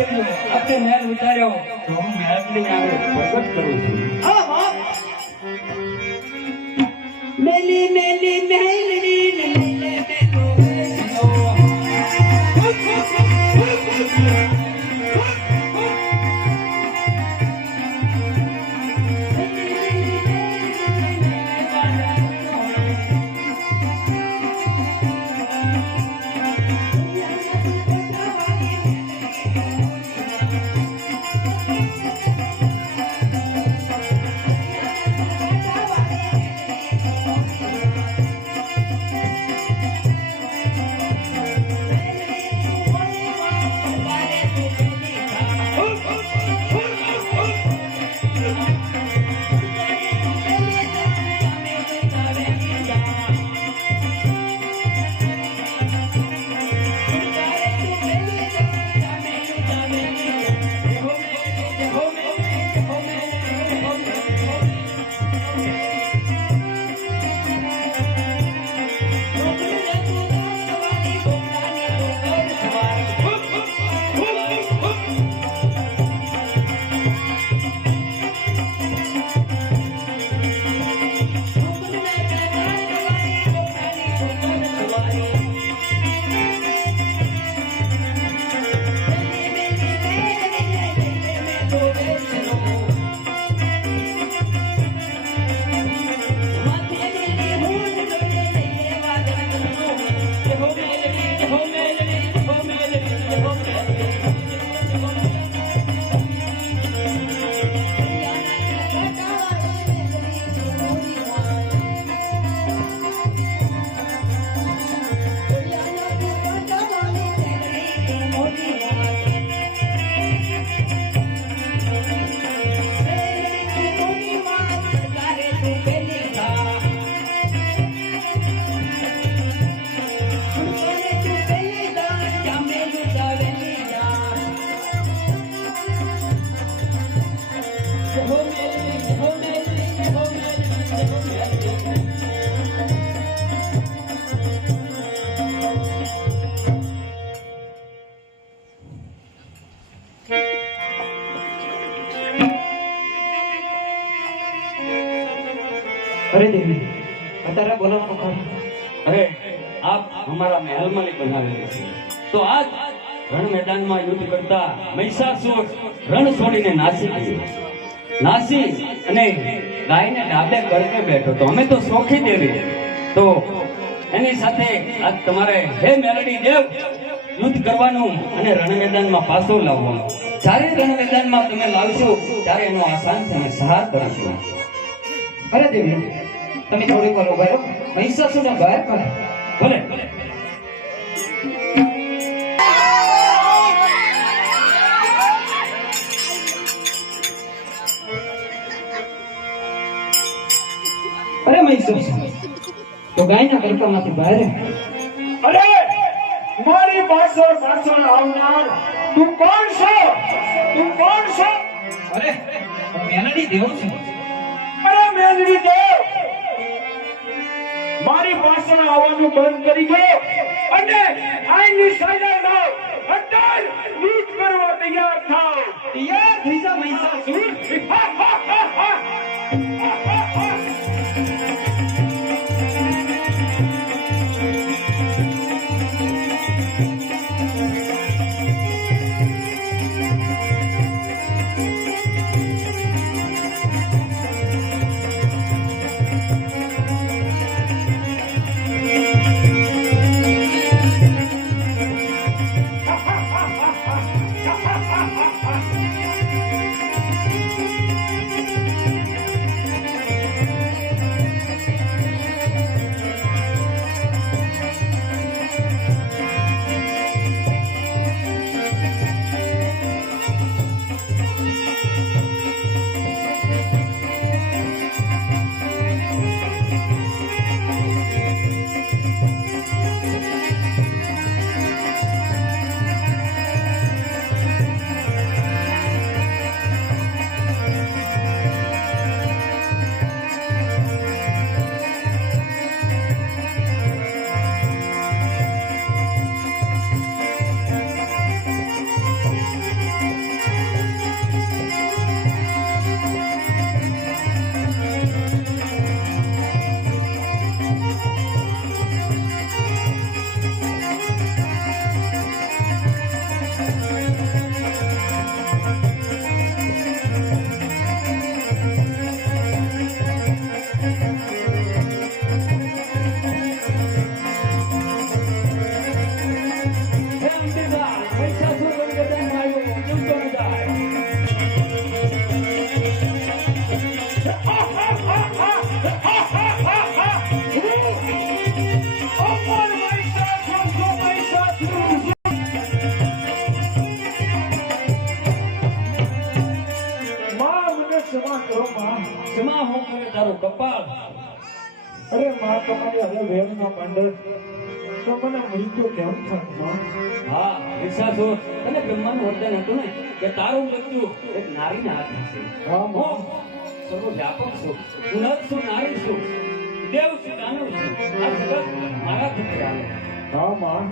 કેટલું આખે મેલ ઉતાર્યો તો હું મેલ. અરે દેવી, અત્યારે બોલો અરે, આપ અમારા મહેલ માલિક બનાવેલી છે. તો આજ રણ મેદાનમાં યુદ્ધ કરતા મહિષાસુર રણ છોડીને નાસી નાસી અને ગાયને ડાબે કરીને બેઠો તો અમે તો શોખી દેવી તો એની સાથે આજ તમારે હે મેલડી દેવ, યુદ્ધ કરવાનું અને રણ મેદાનમાં પાછો લાવવાનું. જ્યારે રણ મેદાનમાં તમે લાવશો, ત્યારે એનો આસાન તમે સહાર કરશો. અરે દેવી, તમે થોડી વાર ઊભા રહો. મહિષાસુરને કરે ભલે ભલે. અરે મહિષાસુર તો ગાયના કરકામાંથી બહાર અરે મારી પાછળ પાછળ આવનાર તું કોણ છો? તું કોણ છો? અરે મેલડી દેવ છું. અરે મેલડી દેવ! મારી પાછળ આવવાનું બંધ કરી દો અને આઈની સાજા થાવ અત્યાર નીચ કરવા તૈયાર થાવ. તૈયાર થઈ જા મહિષાસુર અરે માં તમારી હવે વેરમાં મંડળ તો મને મૃત્યુ કેમ થાય હા મહિષાસુર તને બ્રહ્માનું વરદાન હતું ને કે તારું મૃત્યુ એક નારીના ના છે હા હું માં સર્વ વ્યાપક છું. હું નર છું નારી છું. દેવ છું દાનવ છું. આ જગત મારા થકી આવે હા માં.